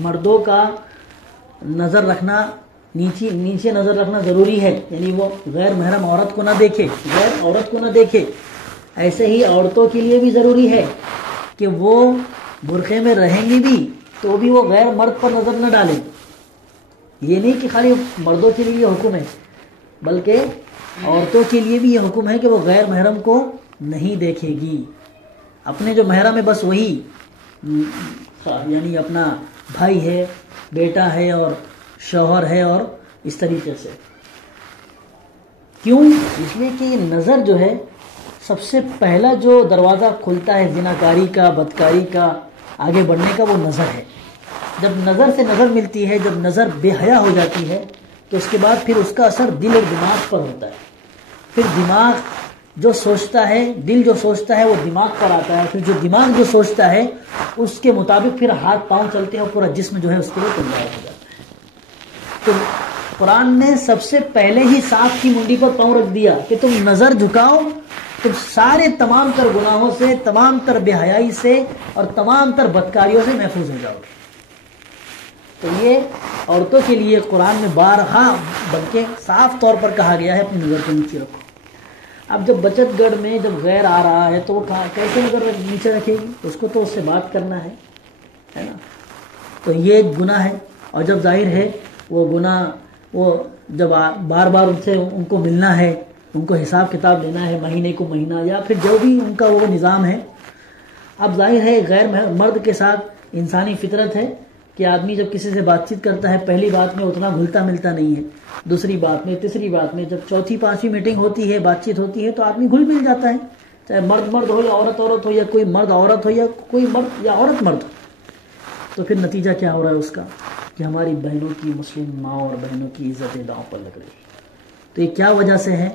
مردوں کا نظر رکھنا، نیچے نظر رکھنا ضروری ہے، یعنی وہ غیر محرم عورت کو نہ دیکھے، غیر عورت کو نہ دیکھے، ایسے ہی عورتوں کے لیے بھی ضروری ہے کہ وہ برقعے میں رہیں گی بھی تو بھی وہ غیر مرد پر نظر نہ ڈالیں. یہ نہیں کہ خالی مردوں کے لیے یہ حکم ہے، بلکہ عورتوں کے لیے بھی یہ حکم ہے کہ وہ غیر محرم کو نہیں دیکھے گی. اپنے جو محرم ہے بس وہی یعنی اپنا بھائی ہے، بیٹا ہے اور شوہر ہے اور اس طریقے سے. کیوں؟ اس لیے کہ نظر جو ہے سب سے پہلا جو دروازہ کھلتا ہے زناکاری کا، بدکاری کا، آگے بڑھنے کا، وہ نظر ہے. جب نظر سے نظر ملتی ہے، جب نظر بے حیا ہو جاتی ہے تو اس کے بعد پھر اس کا اثر دل اور دماغ پر ہوتا ہے. پھر دماغ جو سوچتا ہے، دل جو سوچتا ہے وہ دماغ پر آتا ہے، پھر جو دماغ جو سوچتا ہے اس کے مطابق پھر ہاتھ پاؤں چلتے ہیں اور پورا جسم جو ہے اس کے لیے تیار ہو جاتا ہے. تو قرآن نے سب سے پہلے ہی سانپ کی منڈی پر پاؤں رکھ دیا کہ تم نظر جھکاؤ، تم سارے تمام تر گناہوں سے، تمام تر بے حیائی سے اور تمام تر بدکاریوں سے محفوظ ہو جاؤ. تو یہ عورتوں کے لیے قرآن میں بارہا بلکہ صاف طور پر کہا گیا ہے اپنی نظر کو نیچے رکھو. اب جب بچت گڑھ میں جب غیر آ رہا ہے تو وہ کیسے نظر نیچے رکھے گی؟ اس کو تو اس سے بات کرنا ہے نا. تو یہ ایک گناہ ہے. اور جب ظاہر ہے وہ گناہ، وہ جب بار بار ان سے ان کو ملنا ہے، ان کو حساب کتاب لینا ہے مہینے کو مہینہ، یا پھر جو بھی ان کا وہ نظام ہے. اب ظاہر ہے غیر مرد کے ساتھ انسانی فطرت ہے کہ آدمی جب کسی سے بات چیت کرتا ہے پہلی بات میں اتنا گھلتا ملتا نہیں ہے، دوسری بات میں، تیسری بات میں، جب چوتھی پانچویں میٹنگ ہوتی ہے، بات چیت ہوتی ہے تو آدمی گھل مل جاتا ہے، چاہے مرد مرد ہو یا عورت عورت ہو، یا کوئی مرد عورت ہو یا کوئی مرد یا عورت مرد ہو. تو پھر نتیجہ کیا ہو رہا ہے اس کا کہ ہماری بہنوں کی، مسلم ماں اور بہنوں کی عزتیں داؤں پر لگ رہی ہے. تو یہ کیا وجہ سے ہے؟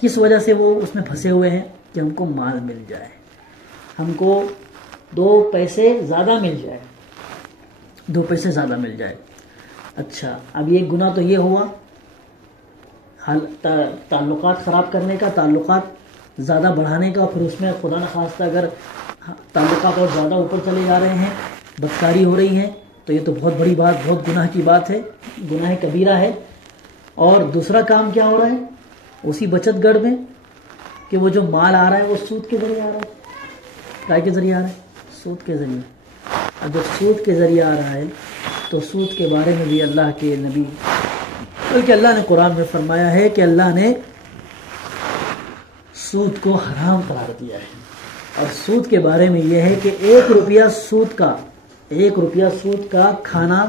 کس وجہ سے وہ اس میں پھنسے ہوئے ہیں؟ کہ ہم کو مال مل جائے، ہم کو 2 پیسے زیادہ مل جائے، 2 پیسے زیادہ مل جائے. اچھا، اب یہ گناہ تو یہ ہوا تعلقات خراب کرنے کا، تعلقات زیادہ بڑھانے کا، پھر اس میں خدا نخواستہ اگر تعلقات اور زیادہ اوپر چلے جا رہے ہیں، بدکاری ہو رہی ہے، تو یہ تو بہت بڑی بات، بہت گناہ کی بات ہے، گناہ کبیرہ ہے. اور دوسرا کام کیا ہو رہا ہے اسی بچت گڑھ میں کہ وہ جو مال آ رہا ہے وہ سود کے ذریعے آ رہا ہے. کائے کے ذریعے آ رہا ہے؟ سود کے ذریعے. اور جب سود کے ذریعے آ رہا ہے تو سود کے بارے میں بھی اللہ کے نبی، بلکہ اللہ نے قرآن میں فرمایا ہے کہ اللہ نے سود کو حرام قرار دیا ہے. اور سود کے بارے میں یہ ہے کہ 1 روپیہ سود کا کھانا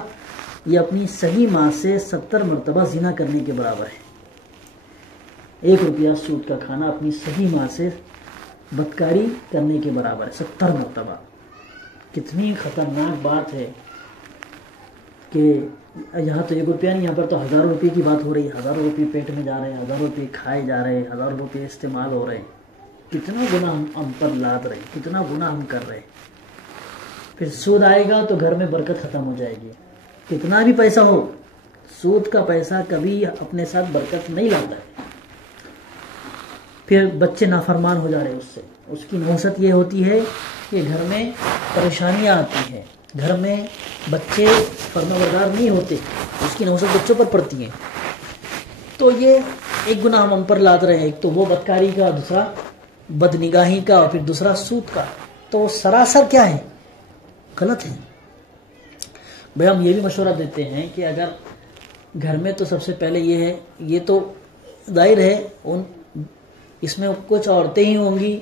یہ اپنی صحیح ماں سے 70 مرتبہ زنا کرنے کے برابر ہے. 1 روپیہ سود کا کھانا اپنی صحیح ماں سے بدکاری کرنے کے برابر ہے، 70 مرتبہ. کتنی خطرناک بات ہے کہ یہاں تو 1 روپیہ نہیں، یہاں پر تو ہزاروں روپے کی بات ہو رہی ہے. ہزاروں روپے پیٹ میں جا رہے ہیں، ہزاروں روپے کھائے جا رہے ہیں، ہزاروں روپے استعمال ہو رہے ہیں. کتنا گناہ ہم پر لاد رہے ہیں، کتنا گناہ ہم کر رہے ہیں. پھر سود آئے گا تو گھر میں برکت ختم ہو جائے گی. کتنا بھی پیسہ ہو، سود کا پیسہ کبھی اپنے ساتھ برکت نہیں لاتا ہے. پھر بچے نافرمان ہو جا رہے ہیں اس سے. اس کی نحوست یہ ہوتی ہے کہ گھر میں پریشانیاں آتی ہیں، گھر میں بچے فرمانبردار نہیں ہوتے، اس کی نحوست بچوں پر پڑتی ہیں. تو یہ ایک گناہ ہم پر لاد رہے ہیں، ایک تو وہ بدکاری کا، دوسرا بدنگاہی کا، اور پھر دوسرا سود کا. تو سراسر کیا ہے؟ غلط ہے. بھائی ہم یہ بھی مشورہ دیتے ہیں کہ اگر گھر میں تو سب سے پہلے یہ ہے، یہ تو ظاہر ہے اس میں کچھ عورتیں ہی ہوں گی،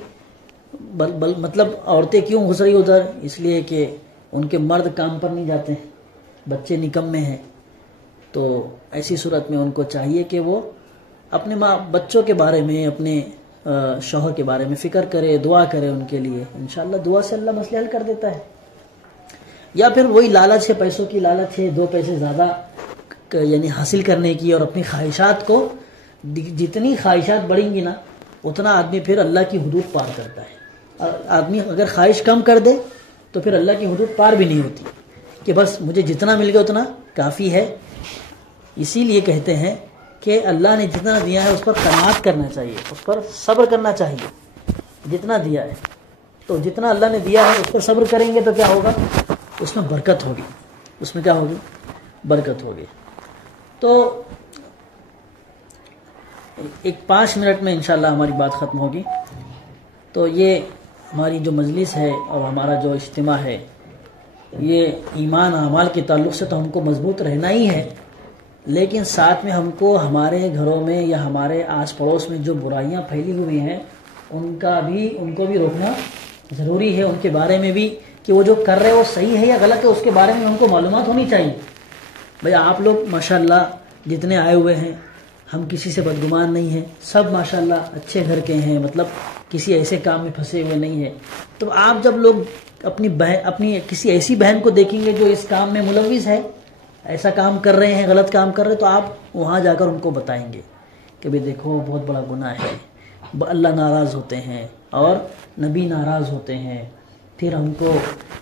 مطلب عورتیں کیوں گھس رہی ادھر؟ اس لیے کہ ان کے مرد کام پر نہیں جاتے ہیں، بچے نکمے ہیں. تو ایسی صورت میں ان کو چاہیے کہ وہ اپنے بچوں کے بارے میں، اپنے شوہر کے بارے میں فکر کرے، دعا کرے ان کے لیے. انشاءاللہ دعا سے اللہ مسئلہ حل کر دیتا ہے. یا پھر وہی لالچ ہے، پیسوں کی لالچ ہے، 2 پیسے زیادہ یعنی حاصل کرنے کی، اور اپنی خواہشات کو، جتنی خواہشات بڑھیں گی نا اتنا آدمی پھر اللہ کی حدود پار کرتا ہے. اور آدمی اگر خواہش کم کر دے تو پھر اللہ کی حدود پار بھی نہیں ہوتی کہ بس مجھے جتنا مل گیا اتنا کافی ہے. اسی لیے کہتے ہیں کہ اللہ نے جتنا دیا ہے اس پر قناعت کرنا چاہیے، اس پر صبر کرنا چاہیے. جتنا دیا ہے تو جتنا اللہ نے دیا ہے اس پر صبر کریں گے تو کیا ہوگا؟ اس میں برکت ہوگی. اس میں کیا ہوگی؟ برکت ہوگی. تو ایک 5 منٹ میں انشاءاللہ ہماری بات ختم ہوگی. تو یہ ہماری جو مجلس ہے اور ہمارا جو اجتماع ہے، یہ ایمان اعمال کے تعلق سے تو ہم کو مضبوط رہنا ہی ہے، لیکن ساتھ میں ہم کو ہمارے گھروں میں یا ہمارے آس پڑوس میں جو برائیاں پھیلی ہوئی ہیں ان کو بھی روکنا ضروری ہے ان کے بارے میں بھی کہ وہ جو کر رہے ہیں وہ صحیح ہے یا غلط ہے، اس کے بارے میں ان کو معلومات ہونی چاہیے. بھئی آپ لوگ ماشاءاللہ جتنے آئے ہوئے ہیں، ہم کسی سے بدگمان نہیں ہیں، سب ماشاءاللہ اچھے گھر کے ہیں، مطلب کسی ایسے کام میں پھنسے ہوئے نہیں ہیں. تو آپ جب لوگ اپنی کسی ایسی بہن کو دیکھیں گے جو اس کام میں ملوث ہے، ایسا کام کر رہے ہیں، غلط کام کر رہے ہیں، تو آپ وہاں جا کر ان کو بتائیں گے کہ بھئی دیکھو بہت بڑا گناہ ہے، اللہ ناراض ہوتے ہیں اور نبی ناراض ہوتے ہیں، پھر ہم کو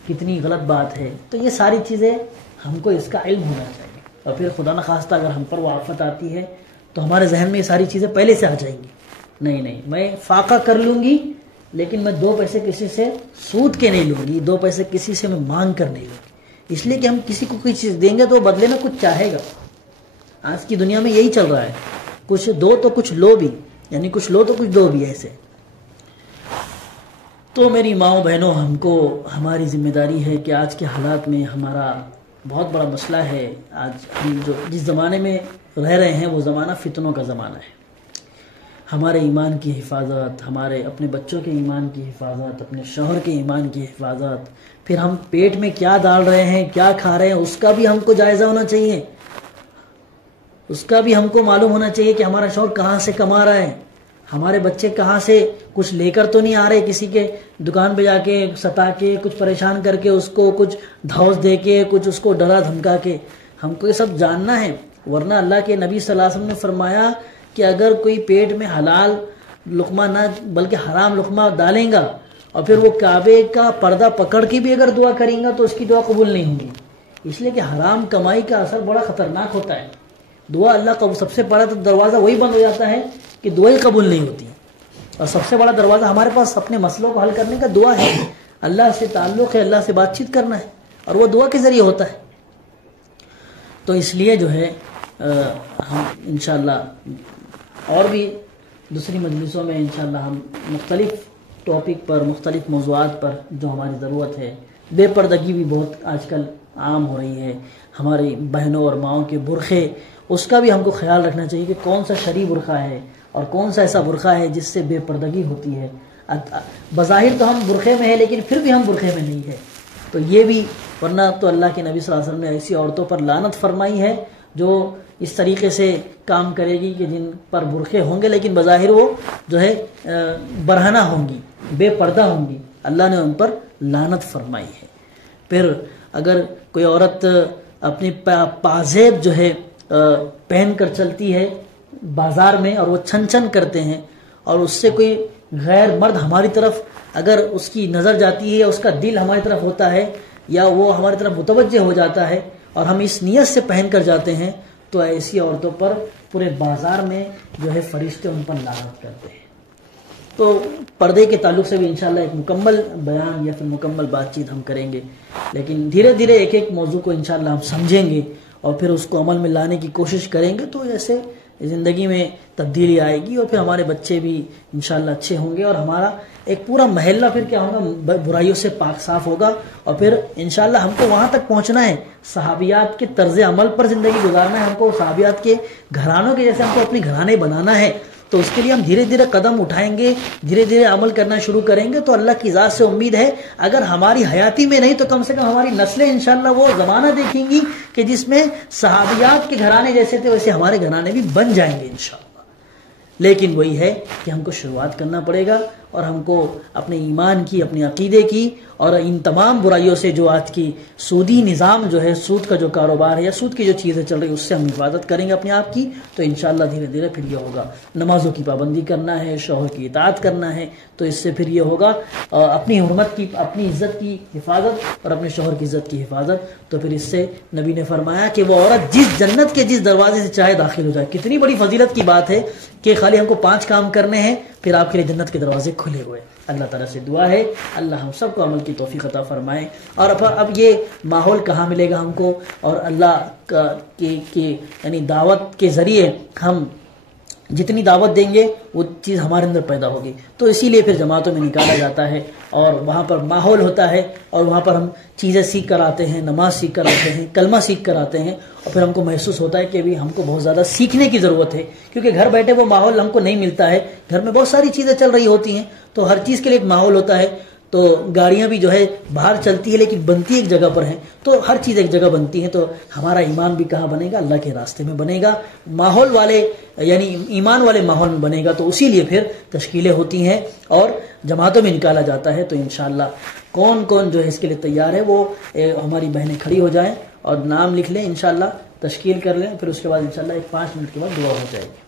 کتنی غلط بات ہے. تو یہ ساری چیزیں ہم کو اس کا علم ہونا چاہیے. اور پھر خدا نخواستہ اگر ہم پر وہ آفت آتی ہے تو ہمارے ذہن میں یہ ساری چیزیں پہلے سے آ جائیں گی. نہیں میں فاقہ کر لوں گی، لیکن میں 2 پیسے کسی سے سود کے نہیں لوں گی، 2 پیسے کسی سے میں مانگ کر نہیں لوں گی. اس لیے کہ ہم کسی کو کوئی چیز دیں گے تو وہ بدلے میں کچھ چاہے گا. آج کی دنیا میں یہی چل رہا ہے، کچھ دو تو کچھ لو بھی، یعنی کچھ لو تو کچھ دو بھی ایسے. تو میری ماؤں بہنوں، ہم کو ہماری ذمہ داری ہے کہ آج کے حالات میں ہمارا بہت بڑا مسئلہ ہے. آج ہم جس زمانے میں رہ رہے ہیں وہ زمانہ فتنوں کا زمانہ ہے. ہمارے ایمان کی حفاظت، ہمارے اپنے بچوں کے ایمان کی حفاظت، اپنے شوہر کے ایمان کی حفاظت، پھر ہم پیٹ میں کیا ڈال رہے ہیں، کیا کھا رہے ہیں، اس کا بھی ہم کو جائزہ ہونا چاہیے. اس کا بھی ہم کو معلوم ہونا چاہیے کہ ہمارا شوہر کہاں سے کما رہا ہے، ہمارے بچے کہاں سے کچھ لے کر تو نہیں آ رہے، کسی کے دکان پہ جا کے ستا کے کچھ پریشان کر کے اس کو کچھ دھوس دے کے کچھ اس کو ڈرا دھمکا کے. ہم کو یہ سب جاننا ہے، ورنہ اللہ کے نبی صلی اللہ علیہ وسلم نے فرمایا کہ اگر کوئی پیٹ میں حلال لقمہ نہ بلکہ حرام لقمہ ڈالیں گا اور پھر وہ کعبے کا پردہ پکڑ کے بھی اگر دعا کریں گا تو اس کی دعا قبول نہیں ہوگی. اس لیے کہ حرام کمائی کا اثر بڑا خطرناک ہوتا ہے. دعا اللہ کا سب سے بڑا تو دروازہ وہی بند ہو جاتا ہے کہ دعائیں قبول نہیں ہوتی. اور سب سے بڑا دروازہ ہمارے پاس اپنے مسئلوں کو حل کرنے کا دعا ہے. اللہ سے تعلق ہے، اللہ سے بات چیت کرنا ہے، اور وہ دعا کے ذریعے ہوتا ہے. تو اس لیے جو ہے ہم انشاءاللہ اور بھی دوسری مجلسوں میں انشاءاللہ ہم مختلف ٹاپک پر، مختلف موضوعات پر جو ہماری ضرورت ہے. بے پردگی بھی بہت آج کل عام ہو رہی ہے. ہماری بہنوں اور ماؤں کے برقعے، اس کا بھی ہم کو خیال رکھنا چاہیے کہ کون سا شرعی برقعہ ہے اور کون سا ایسا برقعہ ہے جس سے بے پردگی ہوتی ہے. بظاہر تو ہم برقعے میں ہیں لیکن پھر بھی ہم برقعے میں نہیں ہے. تو یہ بھی، ورنہ تو اللہ کے نبی صلی اللہ علیہ وسلم نے ایسی عورتوں پر لعنت فرمائی ہے جو اس طریقے سے کام کرے گی کہ جن پر برقعے ہوں گے لیکن بظاہر وہ جو ہے برہنہ ہوں گی، بے پردہ ہوں گی. اللہ نے ان پر لعنت فرمائی ہے. پھر اگر کوئی عورت اپنی پازیب جو ہے پہن کر چلتی ہے بازار میں اور وہ چھن چھن کرتے ہیں، اور اس سے کوئی غیر مرد ہماری طرف اگر اس کی نظر جاتی ہے یا اس کا دل ہماری طرف ہوتا ہے یا وہ ہماری طرف متوجہ ہو جاتا ہے اور ہم اس نیت سے پہن کر جاتے ہیں، تو ایسی عورتوں پر پورے بازار میں جو ہے فرشتے ان پر لعنت کرتے ہیں. تو پردے کے تعلق سے بھی انشاءاللہ ایک مکمل بیان یا پھر مکمل بات چیت ہم کریں گے، لیکن دھیرے دھیرے ایک ایک موضوع کو انشاءاللہ ہم سمجھیں گے اور پھر اس کو عمل میں لانے کی کوشش کریں گے. تو ایسے زندگی میں تبدیلی آئے گی اور پھر ہمارے بچے بھی انشاءاللہ اچھے ہوں گے اور ہمارا ایک پورا محلہ پھر کیا ہوگا، برائیوں سے پاک صاف ہوگا. اور پھر انشاءاللہ ہم کو وہاں تک پہنچنا ہے، صحابیات کے طرز عمل پر زندگی گزارنا ہے، ہم کو صحابیات کے گھرانوں کے جیسے ہم کو اپنے گھرانے بنانا ہے. تو اس کے لیے ہم دھیرے دھیرے قدم اٹھائیں گے، دھیرے دھیرے عمل کرنا شروع کریں گے. تو اللہ کی ذات سے امید ہے اگر ہماری حیاتی میں نہیں تو کم سے کم ہماری نسلیں انشاءاللہ وہ زمانہ دیکھیں گی کہ جس میں صحابیات کے گھرانے جیسے تھے ویسے ہمارے گھرانے بھی بن جائیں گے انشاءاللہ. لیکن وہی ہے کہ ہم کو شروعات کرنا پڑے گا اور ہم کو اپنے ایمان کی، اپنے عقیدے کی اور ان تمام برائیوں سے جو آج کی سودی نظام جو ہے، سود کا جو کاروبار ہے یا سود کی جو چیزیں چل رہی اس سے ہم حفاظت کریں گے اپنے آپ کی. تو انشاءاللہ دھیرے دھیرے پھر یہ ہوگا. نمازوں کی پابندی کرنا ہے، شوہر کی اطاعت کرنا ہے، تو اس سے پھر یہ ہوگا اپنی حرمت کی، اپنی عزت کی حفاظت اور اپنے شوہر کی عزت کی حفاظت. تو پھر اس سے نبی نے فرمایا کہ وہ عورت جس جنت کے جس دروازے سے چاہے داخل ہو جائے. کتنی بڑی فضیلت کی بات ہے کہ خالی ہم کو 5 کام کرنے ہیں پھر آپ کے لیے جنت کے دروازے کھلے ہوئے. اللہ تعالیٰ سے دعا ہے اللہ ہم سب کو عمل کی توفیق عطا فرمائے. اور اب یہ ماحول کہاں ملے گا ہم کو، اور اللہ کی یعنی دعوت کے ذریعے ہم جتنی دعوت دیں گے وہ چیز ہمارے اندر پیدا ہوگی. تو اسی لیے پھر جماعتوں میں نکالا جاتا ہے اور وہاں پر ماحول ہوتا ہے اور وہاں پر ہم چیزیں سیکھ کر آتے ہیں، نماز سیکھ کر آتے ہیں، کلمہ سیکھ کر آتے ہیں. اور پھر ہم کو محسوس ہوتا ہے کہ بھی ہم کو بہت زیادہ سیکھنے کی ضرورت ہے، کیونکہ گھر بیٹھے وہ ماحول ہم کو نہیں ملتا ہے. گھر میں بہت ساری چیزیں چل رہی ہوتی ہیں تو ہر چیز کے لیے ایک ماحول ہوتا ہے. تو گاڑیاں بھی جو ہے باہر چلتی ہے لیکن بنتی ایک جگہ پر ہیں، تو ہر چیز ایک جگہ بنتی ہے، تو ہمارا ایمان بھی کہاں بنے گا؟ اللہ کے راستے میں بنے گا، ماحول والے یعنی ایمان والے ماحول میں بنے گا، تو اسی لیے پھر تشکیلیں ہوتی ہیں اور جماعتوں میں نکالا جاتا ہے۔ تو انشاءاللہ کون کون جو ہے اس کے لیے تیار ہے وہ ہماری بہنیں کھڑی ہو جائیں اور نام لکھ لیں، انشاءاللہ تشکیل کر لیں، پھر اس کے بعد انشاءاللہ 5 منٹ کے بعد دعا ہو جائے گی۔